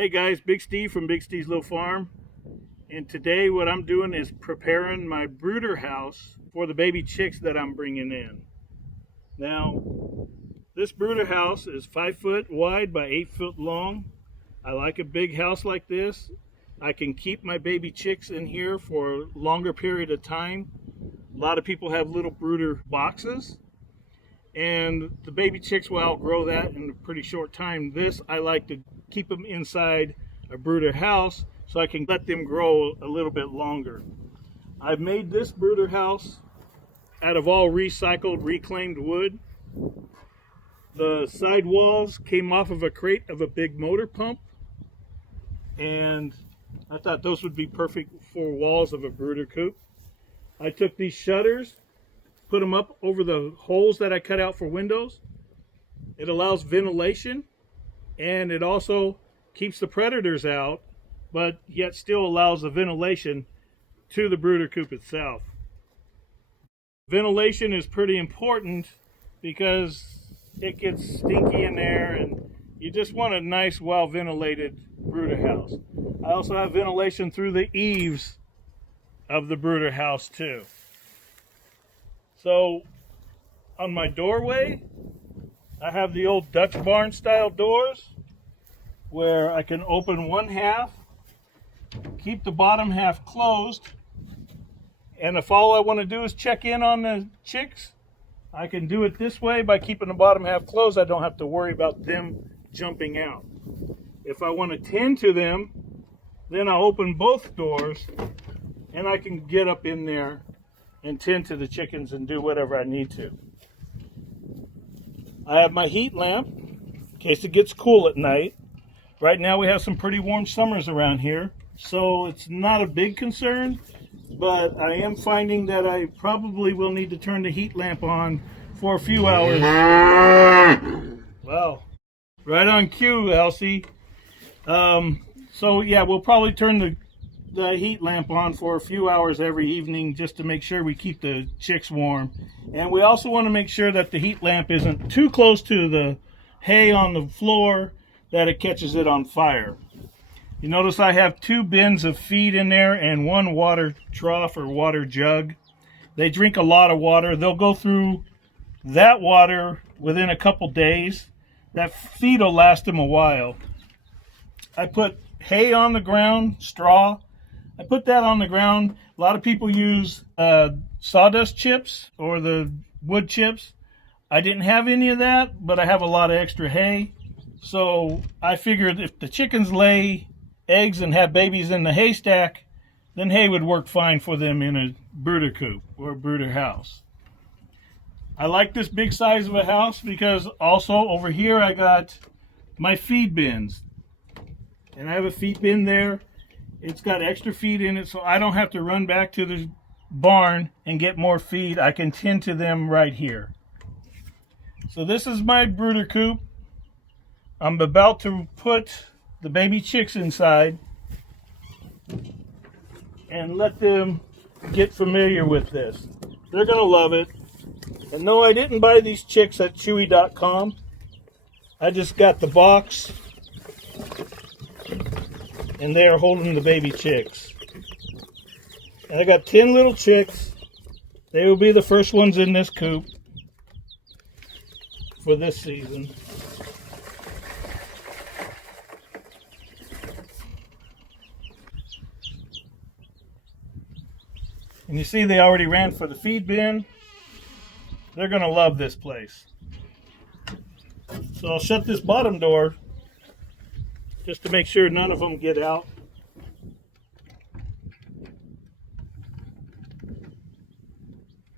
Hey guys, Big Steve from Big Steve's Little Farm. And today what I'm doing is preparing my brooder house for the baby chicks that I'm bringing in. Now, this brooder house is 5 foot wide by 8 foot long. I like a big house like this. I can keep my baby chicks in here for a longer period of time. A lot of people have little brooder boxes, and the baby chicks will outgrow that in a pretty short time. This, I like to keep them inside a brooder house so I can let them grow a little bit longer. I've made this brooder house out of all recycled, reclaimed wood. The side walls came off of a crate of a big motor pump, and I thought those would be perfect for walls of a brooder coop. I took these shutters, put them up over the holes that I cut out for windows. It allows ventilation, and it also keeps the predators out, but yet still allows the ventilation to the brooder coop itself. Ventilation is pretty important because it gets stinky in there, and you just want a nice, well-ventilated brooder house. I also have ventilation through the eaves of the brooder house too. So on my doorway, I have the old Dutch barn style doors where I can open one half, keep the bottom half closed, and if all I want to do is check in on the chicks, I can do it this way by keeping the bottom half closed. I don't have to worry about them jumping out. If I want to tend to them, then I'll open both doors and I can get up in there and tend to the chickens and do whatever I need to. I have my heat lamp in case it gets cool at night. Right now we have some pretty warm summers around here, so it's not a big concern, but I am finding that I probably will need to turn the heat lamp on for a few hours. Wow, right on cue, Elsie. So yeah, we'll probably turn the heat lamp on for a few hours every evening just to make sure we keep the chicks warm. And we also want to make sure that the heat lamp isn't too close to the hay on the floor that it catches it on fire. You notice I have 2 bins of feed in there and 1 water trough or water jug. They drink a lot of water. They'll go through that water within a couple days. That feed will last them a while. I put hay on the ground, straw. I put that on the ground. A lot of people use sawdust chips or the wood chips. I didn't have any of that, but I have a lot of extra hay. So I figured if the chickens lay eggs and have babies in the haystack, then hay would work fine for them in a brooder coop or a brooder house. I like this big size of a house because also over here I got my feed bins. And I have a feed bin there. It's got extra feed in it, so I don't have to run back to the barn and get more feed. I can tend to them right here. So this is my brooder coop. I'm about to put the baby chicks inside and let them get familiar with this. They're gonna love it. And no, I didn't buy these chicks at Chewy.com. I just got the box, and they are holding the baby chicks. And I got 10 little chicks. They will be the first ones in this coop for this season. And you see they already ran for the feed bin. They're going to love this place. So I'll shut this bottom door just to make sure none of them get out.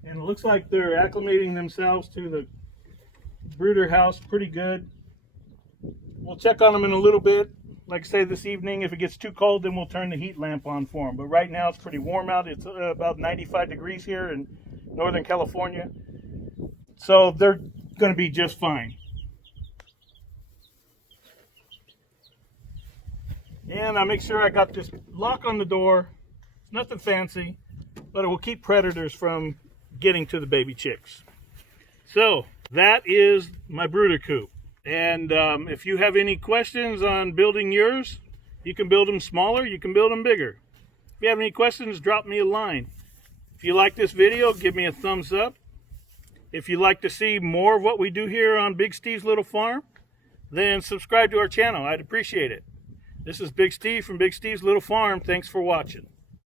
And it looks like they're acclimating themselves to the brooder house pretty good. We'll check on them in a little bit. Like I say, this evening, if it gets too cold, then we'll turn the heat lamp on for them. But right now it's pretty warm out. It's about 95 degrees here in Northern California. So they're going to be just fine. And I make sure I got this lock on the door. It's nothing fancy, but it will keep predators from getting to the baby chicks. So that is my brooder coop. And if you have any questions on building yours, You can build them smaller, you can build them bigger. If you have any questions, drop me a line. If you like this video, give me a thumbs up. If you'd like to see more of what we do here on Big Steve's Little Farm, then subscribe to our channel. I'd appreciate it. This is Big Steve from Big Steve's Little Farm. Thanks for watching.